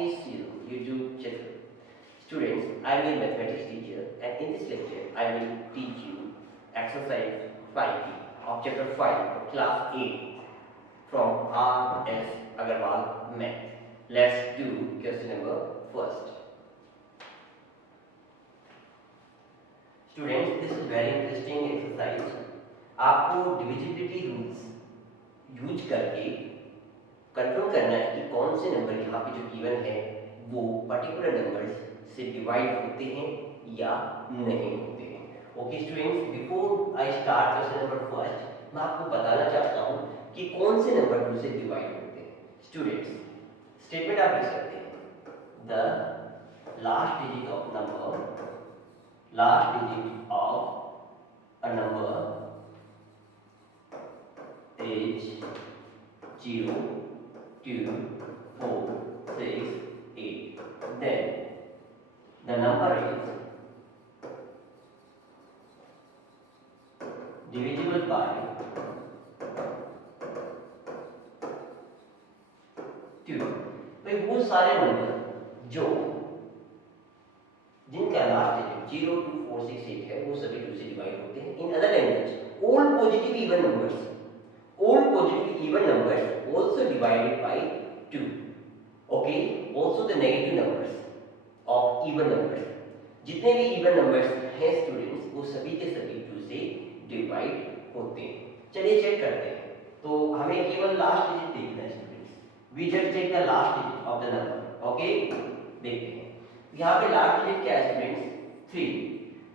official YouTube channel. Students, I am your mathematics teacher, and in this lecture I will teach you exercise 5 of chapter 5 of class 8 from R.S. Agarwal Math. Let's do question number first. Students, this is very interesting exercise. आपको divisibility rules use करके control करना है कि कौन से number यहाँ पे जो गिवन है वो पर्टिकुलर नंबर्स से डिवाइड होते हैं या नहीं होते हैं. Okay students, before I start question number first, मैं आपको बताना चाहता हूँ कि कौन से नंबर 2 से डिवाइड होते हैं. स्टूडेंट्स, स्टेटमेंट आप लिख सकते हैं, the last digit of a number is 0, 2, 4, 6, 8. Then the number is divisible by 2. भाई वो सारे नंबर जो जिनका लास्ट डिजिट 0, 2, 4, 6, 8 है वो सभी 2 से डिवाइड होते हैं. In other language all positive even numbers also divided by 2. Okay, also the negative numbers of even numbers, जितने भी even numbers हैं स्टूडेंट्स वो सभी के सभी 2 से डिवाइड होते हैं. चलिए चेक करते हैं. तो हमें केवल लास्ट डिजिट देखना है students. We just check the last digit of the number. Okay, देखते हैं. यहाँ पे लास्ट डिजिट क्या है स्टूडेंट्स? 3.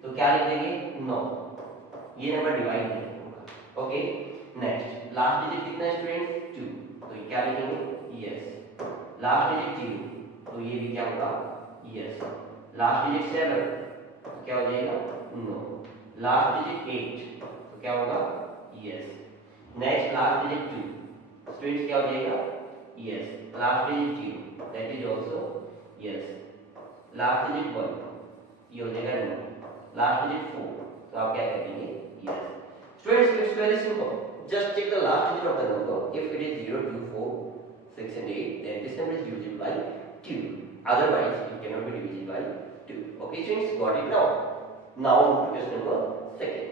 तो क्या लिख देंगे? 9. ये नंबर डिवाइड नहीं होगा. ओके, नेक्स्ट लास्ट डिजिट कितना है स्टूडेंट? 2. तो ये क्या लिखेंगे? यस. लास्ट डिजिट 0, तो ये भी क्या होगा? यस. लास्ट डिजिट 7, तो क्या हो जाएगा? नो. लास्ट डिजिट 8, तो क्या होगा? Yes. Next last digit 2, students क्या हो जाएगा? Yes. Last digit 0, that is also yes. Last digit 1, ये हो जाएगा नो. लास्ट डिजिट 4, तो आप क्या करेंगे? Yes. Students, it's very simple. Just take the last digit of the number. If it is 0, 2, 4, 6 and 8, then this number is divisible by 2. Otherwise, it cannot be divisible by 2. Okay, students, got it now? Now, move to question number second.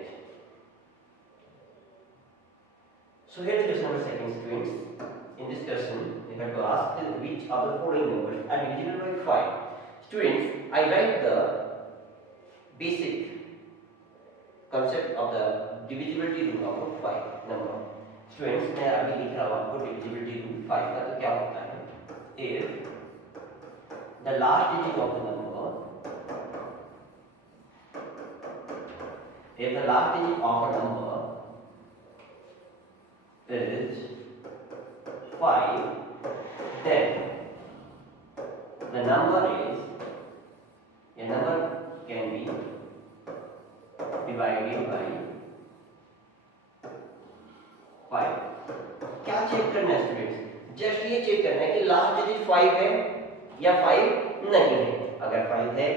So, here is question number second, students. In this question, we have to ask which of the following numbers are divisible by 5. Students, I write the basic concept of the divisibility rule of 5 number. Students, मैं अभी लिख रहा हूँ आपको divisibility rule 5 का. तो क्या होता है? If the last digit of the number, if the last digit of a number is 5, then the number can be divided by 5. क्या चेक करना है स्टूडेंट्स? जस्ट ये चेक करना है कि लास्ट डिजिट 5 है या 5 नहीं है. अगर 5 है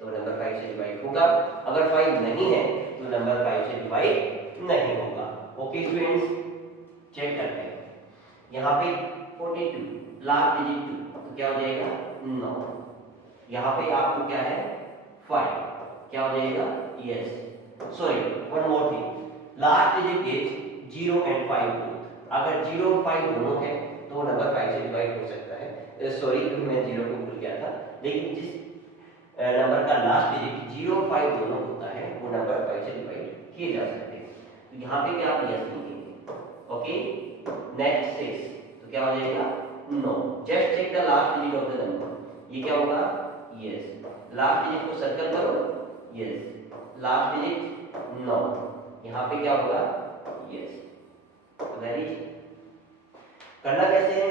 तो नंबर 5 से डिवाइड होगा, अगर 5 नहीं है तो नंबर 5 से डिवाइड नहीं होगा. ओके स्टूडेंट्स, चेक करते हैं. यहाँ पे 42, लास्ट डिजिट 2, तो क्या हो जाएगा? 9. यहाँ पे आपको क्या है? 5, क्या हो जाएगा? Yes. Sorry, one more thing. Last digit is 0 and 5 both. अगर 0 और 5 दोनों हैं तो नंबर 5 से डिवाइड हो सकता है. सॉरी, मैं 0 को भूल गया था. लेकिन जिस नंबर का लास्ट डिजिट 0 और 5 दोनों होता है वो नंबर 5 से डिवाइड किए जा सकते हैं. तो यहाँ पे क्या आप यस लिखेंगे. ओके, नेक्स्ट 6, तो क्या हो जाएगा? No. Just check the last digit of the number. ये क्या होगा? यस. लास्ट डिजिट को सर्कल करो. यस. लास्ट डिजिट 9, यहाँ पे क्या होगा? यस. वेरी करना कैसे है?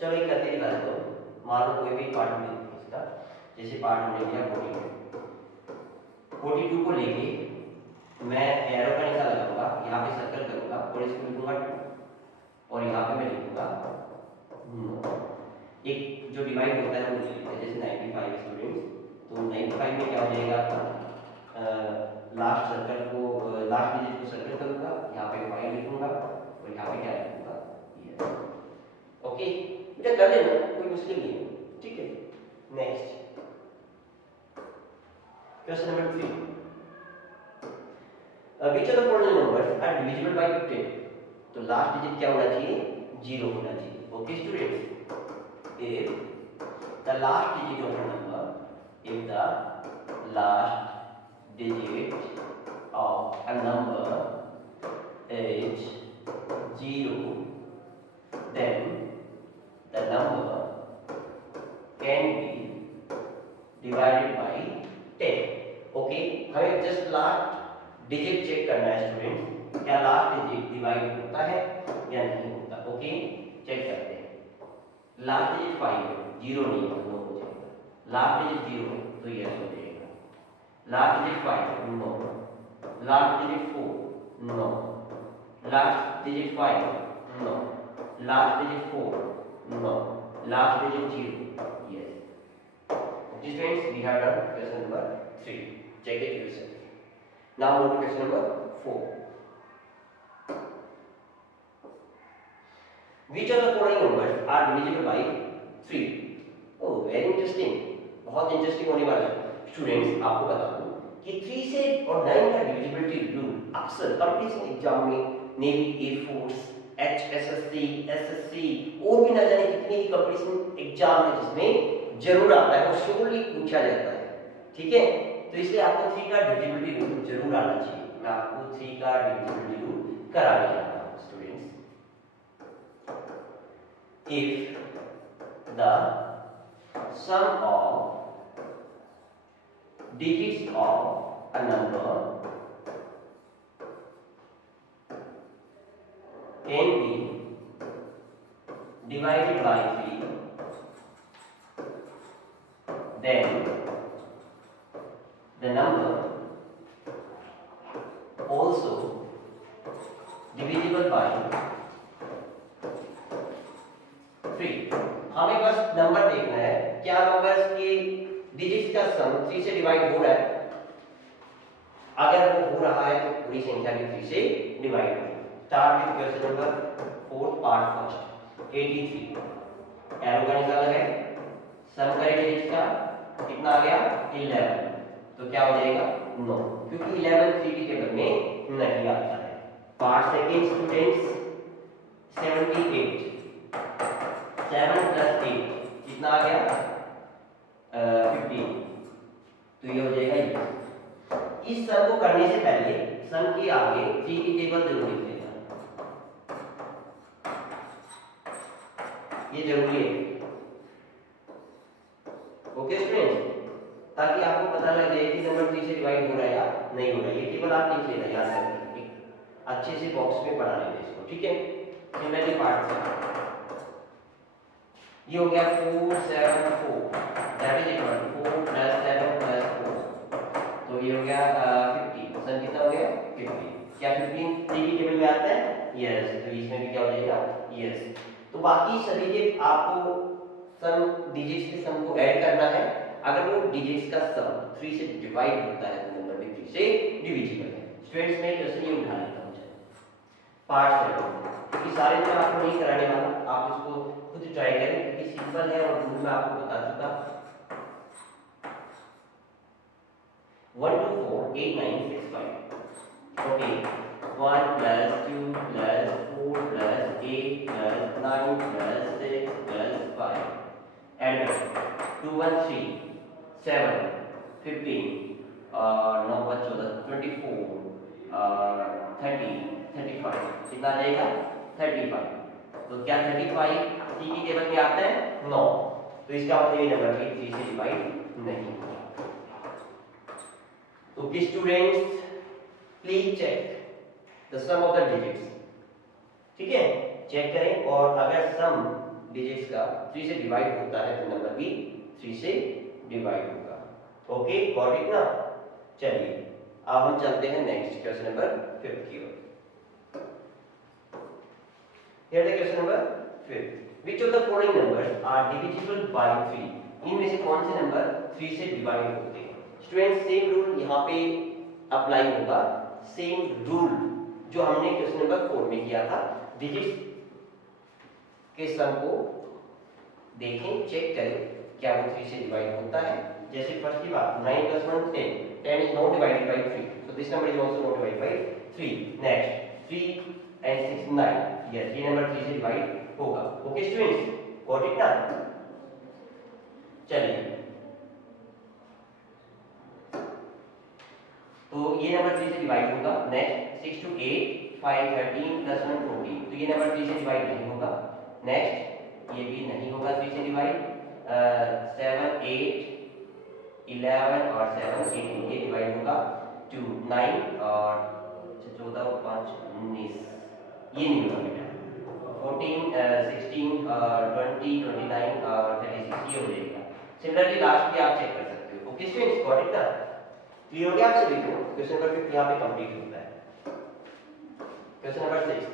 चलो ये करके दिखा देता हूँ. मान लो कोई भी पार्ट में इसका, जैसे पार्ट हमने लिया 42 को लेके मैं एरो का निशान लगाऊंगा, यहाँ पे सर्कल करूंगा और इसको लिखूंगा 2 और यहाँ पे मैं लिखूंगा 9. एक जो डिवाइड होता है वो लिखते हैं, जैसे 95 स्टूडेंट्स. तो 95 में क्या हो जाएगा आपका? लास्ट सर्कल को लास्ट डिजिट को सर्कल करूंगा, यहाँ पे 5 लिखूंगा और यहाँ पे क्या लिखूंगा? ये. ओके, बेटा कर लेना, कोई मुश्किल नहीं है. ठीक है. Next question number 3, which of the following numbers are divisible by 10? तो लास्ट डिजिट क्या होना चाहिए? 0 होना चाहिए. Okay students, if the last digit of a number, if the last digit of a number is 0, then the number can be divided by 10. Okay, हमें just last digit check करना है student, क्या last digit divide होता है या नहीं होता. Okay, check करते हैं. लास्ट डिजिट 5 है, 0 नहीं है तो नो हो जाएगा. लास्ट डिजिट 0 है तो यस हो जाएगा. Last digit 5 no. Last digit 4 no. Last digit 5 no. Last digit 4 no. Last digit 0. Yes. Okay, students, we have done question number 3. Check it yourself. Now go to question number 4. Which of the following numbers are divisible by 3? Oh, very interesting. बहुत interesting होने वाला है. Students, आपको बता दूं कि 3 से और 9 का डिविजिबिलिटी रूल अक्सर कंपटीशन एग्जाम में नेवी, एयरफोर्स, HSSC, SSC और भी न जाने कितने ही कंपटीशन एग्जाम है जिसमें जरूर आता है और श्योरली पूछा जाता है. ठीक है, तो इसलिए आपको 3 का डिविजिबिलिटी रूल जरूर आना चाहिए. मैं आपको 3 का डिविजिबिलिटी रूल कराने जा रहा हूं students. If the sum of digits of a number can be divided by 3, then the number also divisible by 3. हमें बस नंबर देखना है, क्या नंबर्स के डिजिट्स का सम 3 से डिवाइड हो रहा है. अगर वो हो रहा है तो पूरी संख्या भी 3 से डिवाइड होगी. Start with question number 4 part first. 83 arrow का निकाला है. सम करें डिजिट्स का, कितना आ गया? 11. तो क्या हो जाएगा? 9, क्योंकि 11 3 की टेबल में नहीं आता है. पार्ट सेकंड स्टूडेंट्स, 78 7 + 8 कितना आ गया? 15. तो ये हो जाएगा ये. इस सम को करने से पहले सम के आगे 3 की टेबल जरूर लिख लेना, ये जरूरी है. ओके स्टूडेंट्स, ताकि आपको पता लग जाए कि नंबर 3 से डिवाइड हो रहा है या नहीं हो रहा है. ये टेबल आप लिख लेना, याद रखना, अच्छे से बॉक्स में बना लेना इसको. ठीक है, सिमिलरली पार्ट से ये हो गया 4 7 4, दैट इज इक्वल टू 4 + 7 + 4. तो ये हो गया 15. सम कितना हो गया? 15. क्या 15 3 की टेबल में आता है? यस. तो इसमें भी क्या हो जाएगा? यस. तो बाकी सभी के आपको सम डिजिट्स के सम को ऐड करना है. अगर वो डिजिट्स का सम 3 से डिवाइड होता है तो नंबर भी 3 से डिविजिबल है. स्टूडेंट्स, मैं क्वेश्चन ये उठा लेता हूं पार्ट 7, क्योंकि सारे मैं आपको नहीं कराने वाला, आप इसको खुद ट्राई करें क्योंकि सिंपल है और मैं आपको बता चुका. 1 2 4 8 9 6 5. ओके, 1 + 2 + 4 + 8 + 9 + 6 + 5. एड करो. 2 1 3 7 15 और 9 5 14 24 और 30 35. कितना आ जाएगा? 35. तो क्या 35 3 की टेबल में आता है? 9. तो इसका मतलब ये नंबर भी 3 से डिवाइड नहीं होगा. Okay students, please check the sum of the digits. ठीक है, चेक करें और अगर सम डिजिट्स का 3 से डिवाइड होता है तो नंबर भी 3 से डिवाइड होगा. ओके, गॉट इट ना? चलिए अब हम चलते हैं नेक्स्ट क्वेश्चन नंबर 5 की ओर. Here the question number 5. Which of the following numbers are divisible by 3? इनमें से कौन से नंबर 3 से डिवाइड होते हैं? स्टूडेंट्स, सेम रूल यहाँ पे अप्लाई होगा. सेम रूल जो हमने क्वेश्चन नंबर 4 में किया था. डिजिट्स के सम को देखें, चेक करें क्या वो 3 से डिवाइड होता है? जैसे फर्स्ट की बात 9 + 1 10, 10 is not divided by 3, so this number is also not divided by 3. Next 3 and 6 9, yes ये नंबर 3 से डिवाइड होगा. ओके स्टूडेंट्स, गॉट इट ना? चलिए तो ये नंबर 3 से डिवाइड होगा. नेक्स्ट 6 to 8 5 13 + 1 14, तो ये नंबर 3 से डिवाइड नहीं होगा. नेक्स्ट ये भी नहीं होगा 3 से डिवाइड. 7 8 11 और 7 18, ये डिवाइड होगा. 2 9 और 14 और 5 19, ये नहीं होगा बेटा. 14 16 20 29 और 36 ये हो जाएगा. सिमिलरली लास्ट भी आप चेक कर सकते हो. ओके स्टूडेंट्स, गॉट इट ना? क्लियर हो गया आप सभी को? क्वेश्चन नंबर 5 यहाँ पे कंप्लीट होता है. Question number 6,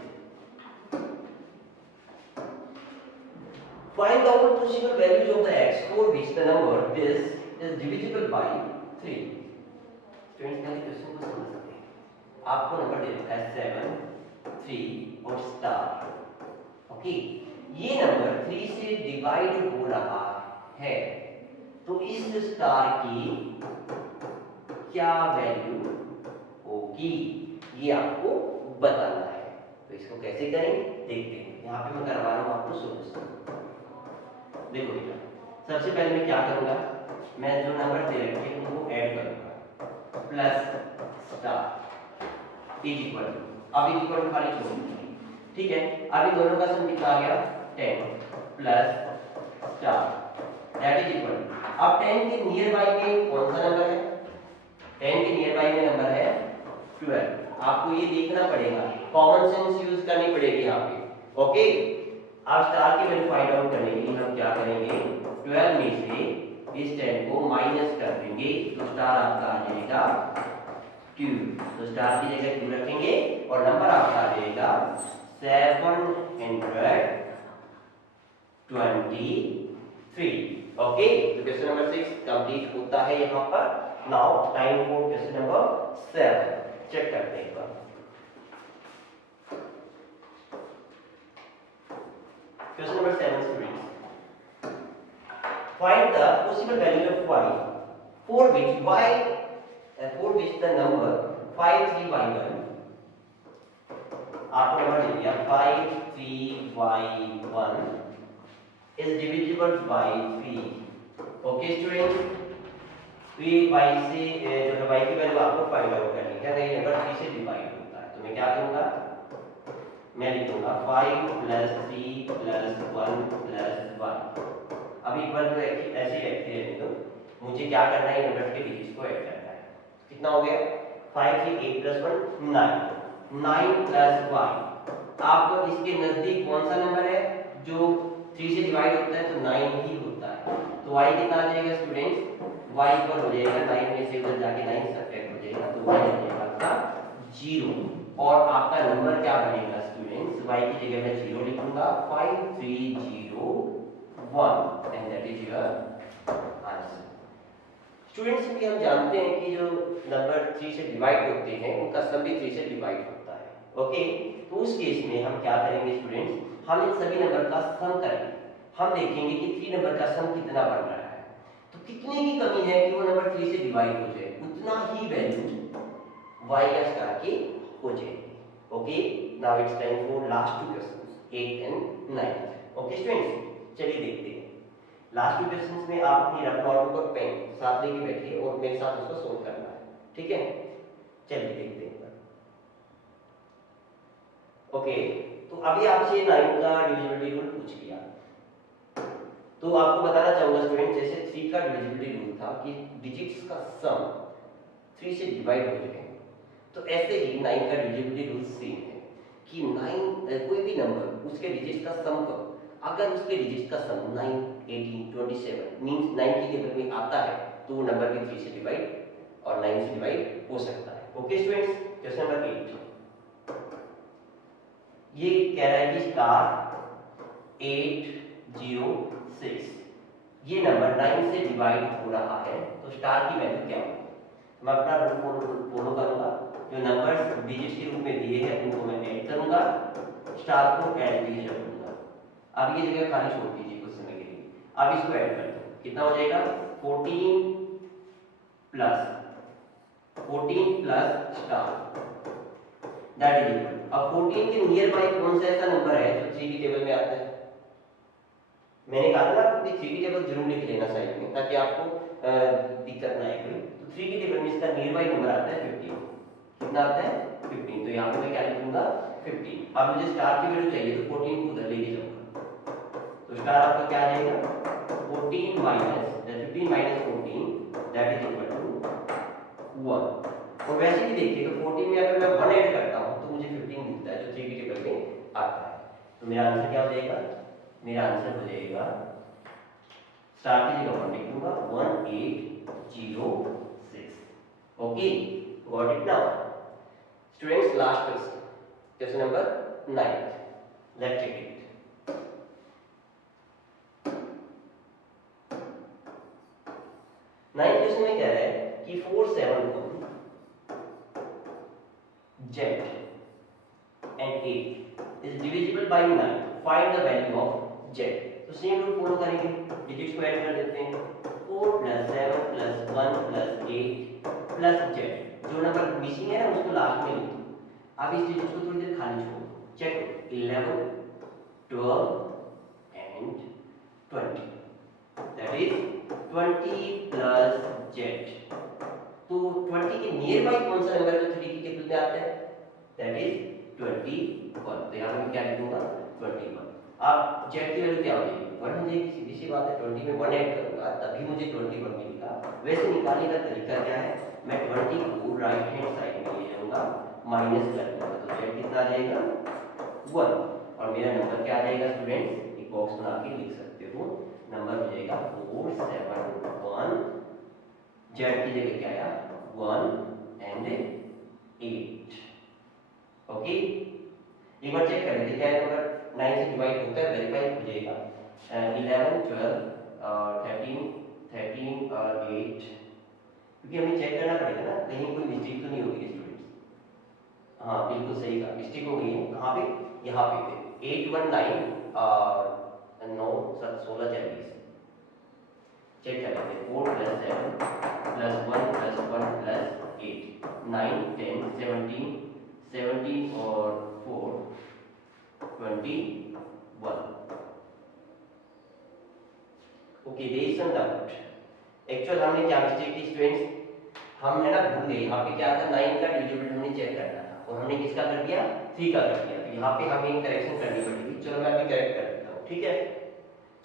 find out possible values of the x for which the number this is divisible by 3. Students पहले क्वेश्चन को समझ सकते हैं. आपको नंबर दे रखा है 7 3 और स्टार. ओके, ये नंबर 3 से डिवाइड हो रहा है, तो इस स्टार की क्या वैल्यू होगी ये आपको बताना है. तो इसको कैसे करेंगे देखते हैं. यहाँ पे मैं करवा रहा हूँ आपको सोल्यूशन. देखो बेटा, सबसे पहले मैं क्या करूंगा, मैं जो नंबर दे रखे हैं उनको ऐड करूंगा. Plus star is equal to, अब इज इक्वल टू खाली छोड़. ठीक है, अब इन दोनों का सम कितना आ गया 10 plus star that is equal. अब 10 के नियर बाई में कौन सा नंबर है? 10 के नियर बाई में नंबर है 12. आपको ये देखना पड़ेगा, कॉमन सेंस यूज करनी पड़ेगी यहाँ पे. ओके, अब स्टार की वैल्यू फाइंड आउट करने के लिए हम क्या करेंगे, 12 में से इस 10 को माइनस कर देंगे, तो स्टार आपका आ जाएगा 2. तो स्टार की जगह 2 रखेंगे और नंबर आपका आ जाएगा 723. ओके, तो क्वेश्चन नंबर 6 कंप्लीट होता है यहाँ पर. Now time for question number 7. Check करते हैं एक बार. Question number 7 students. Find the possible values of y for which the number 5 3 y 1. आपको नंबर दे दिया 5 3 y 1 is divisible by 3. Okay student, तो ये y से जो है y की वैल्यू आपको फाइंड आउट करनी है. ये नंबर 3 से डिवाइड होता है, तो मैं क्या करूंगा, मैं लिखूंगा 5 + 3 + 1 + 1. अभी इक्वल टू ऐसे रखते हैं, तो मुझे क्या करना है, नंबर के डिजिट्स को ऐड करना है. कितना हो गया 5 3 8 + 1 9 9 + 1. आपको इसके नजदीक कौन सा नंबर है जो 3 से डिवाइड होता है, तो 9 ही होता है. तो y कितना आ जाएगा स्टूडेंट्स, y इक्वल हो जाएगा 9 में से उधर जाके 9 सब्ट्रैक्ट हो जाएगा, तो y आ जाएगा आपका 0. और आपका नंबर क्या बनेगा स्टूडेंट्स, y की जगह मैं 0 लिखूंगा. 5 3 0 1 and that is your answer. Students भी हम जानते हैं कि जो नंबर 3 से डिवाइड होते हैं उनका सम भी 3 से डिवाइड होता है. ओके, तो उस केस में हम क्या करेंगे स्टूडेंट्स, हम इन सभी नंबर का सम करेंगे. हम देखेंगे कि 3 नंबर का सम कितना बन रहा है. तो कितने की कमी है कि वो नंबर 3 से डिवाइड हो जाए, उतना ही वैल्यू y या स्टार की हो जाएगी. Okay, now it's time for last 2 questions 8 and 9. Okay students, चलिए देखते हैं. लास्ट 2 क्वेश्चंस में आप अपनी रफ नोटबुक और पेन साथ लेके बैठिए और मेरे साथ उसको सोल्व करना है. ठीक है, चलिए देखते हैं. ओके, तो अभी आपसे 9 का डिविजिबिलिटी रूल पूछ लिया, तो आपको बताना चाहूंगा स्टूडेंट, जैसे 3 का डिविजिबिलिटी रूल था कि डिजिट्स का सम 3 से डिवाइड हो जाए, तो ऐसे ही 9 का डिविजिबिलिटी रूल सेम है कि 9 कोई भी नंबर उसके डिजिट्स का सम करो. अगर उसके डिजिट्स का सम 9 18 27 मींस 9 की टेबल में आता है, तो वो नंबर भी 3 से डिवाइड और 9 से डिवाइड हो सकता है. Okay students, question number 8. ये कह रहा है कि स्टार 806 ये नंबर 9 से डिवाइड हो रहा है, तो स्टार की वैल्यू क्या होगी. मैं अपना रूल फॉलो करूंगा, जो नंबर्स डिजिट्स के रूप में दिए हैं उनको मैं ऐड करूंगा, स्टार को ऐड कीजिए रखूंगा. अब ये जगह खाली छोड़ दीजिए कुछ समय के लिए. अब इसको ऐड कर दो, कितना हो जाएगा 14 plus star that is equal. अब 14 के नियर बाई कौन सा ऐसा नंबर है जो 3 की टेबल में आता है? मैंने कहा था ना आपको कि 3 की टेबल जरूर लिख लेना साइड में ताकि आपको दिक्कत ना आए कोई। तो 3 की टेबल में इसका नियर बाई नंबर आता है 15। कितना आता है 15। तो यहाँ पे मैं क्या लिखूंगा 15। अब मुझे स्टार की वैल्यू चाहिए तो 14 को उधर लेके जाऊंगा। तो स्टार आपका क्या आ जाएगा 14 minus 15 minus 14 that is equal to 1। और वैसे भी देखिए तो 14 में अगर मैं 1 ऐड करता हूं तो मुझे 15 मिलता है जो 3 की टेबल में आता है। तो मेरा आंसर क्या हो जाएगा? मेरा आंसर हो जाएगा स्टार की जगह 1 लिख दूंगा 1806। Okay got it now students. Last question question number 9 let's check it. 9 question में कह रहा है कि 471 Z and 8 is divisible by 9. Find the value of Z. तो सेम रूल फॉलो करेंगे, डिजिट्स को ऐड कर देते हैं 4 + 7 + 1 + 8 + Z। जो नंबर मिसिंग है ना उसको लास्ट में लिख दो। अब इस डिजिट को थोड़ी देर खाली छोड़ो। Check 11 12 and 20 that is 20 + Z। तो 20 के नियर बाई कौन सा नंबर है जो 3 की टेबल में आता है? That is 21। तो यहाँ पे मैं क्या लिखूंगा 21। अब z की वैल्यू क्या हो जाएगी 1 हो जाएगी। सीधी सी बात है 20 में 1 ऐड करूंगा तभी मुझे 21 मिलेगा। वैसे निकालने का तरीका क्या है मैं 20 को राइट हैंड साइड में ले जाऊंगा माइनस कर दूंगा तो z कितना आ जाएगा 1 और मेरा नंबर क्या आ जाएगा स्टूडेंट्स एक बॉक्स बना के लिख सकते हो। नंबर हो जाएगा 471 z की जगह क्या आया 1 and 8। ओके एक बार चेक कर लेते क्या है नंबर 9 से डिवाइड होता है वेरीफाई हो जाएगा 11 12 और 13 और 8 क्योंकि हमें चेक करना पड़ेगा ना कहीं कोई मिस्टेक तो नहीं होगी स्टूडेंट्स। हाँ बिल्कुल सही कहा मिस्टेक हो गई है कहाँ पे यहाँ पे 819 और 9 16 40 चेक कर लेते 4 + 7 + 1 + 1 + 8 9 10 17 और 4 21। Okay there is some doubt. Actual हमने क्या मिस्टेक की स्टूडेंट्स हम है ना भूल गए यहाँ पे क्या था 9 का डिविजिबल हमने चेक करना था और हमने किसका कर दिया 3 का कर दिया। तो यहाँ पे हमें करेक्शन करनी पड़ेगी। चलो मैं अभी करेक्ट कर देता हूँ ठीक है।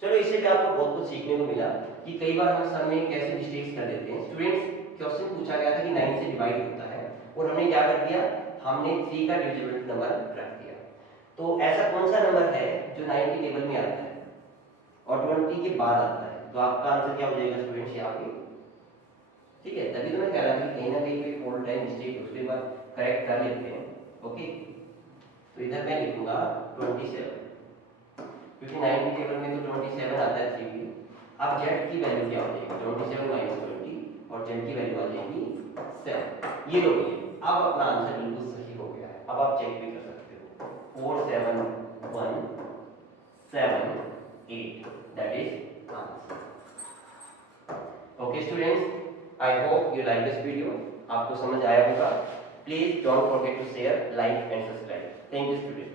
चलो इससे भी आपको बहुत कुछ सीखने को मिला कि कई बार हम सम में कैसे मिस्टेक्स कर देते हैं। स्टूडेंट्स क्वेश्चन पूछा गया था कि 9 से डिवाइड होता है और हमने क्या कर दिया हमने 3 का डिविजिबल नंबर रख दिया। तो ऐसा कौन सा नंबर है जो 9 की टेबल में आता है और 20 के बाद आता है? तो आपका आंसर क्या हो जाएगा स्टूडेंट्स यहाँ पे ठीक है। तभी तो मैं कह रहा था कि कहीं ना कहीं कोई फॉल्ट है मिस्टेक उसके बाद करेक्ट कर लेते हैं। ओके तो इधर मैं लिखूंगा 27 क्योंकि 9 की टेबल में तो 27 आता है 3 की। अब z की वैल्यू क्या हो जाएगी 27 - 20 और z की वैल्यू आ जाएगी 7। ये लो ये अब अपना आंसर बिल्कुल सही हो गया है। अब आप चेक भी कर सकते हो 4 7 1 7 8 that is answer. Okay students I hope you like this video. आपको समझ आया होगा। Please don't forget to share like and subscribe. Thank you students.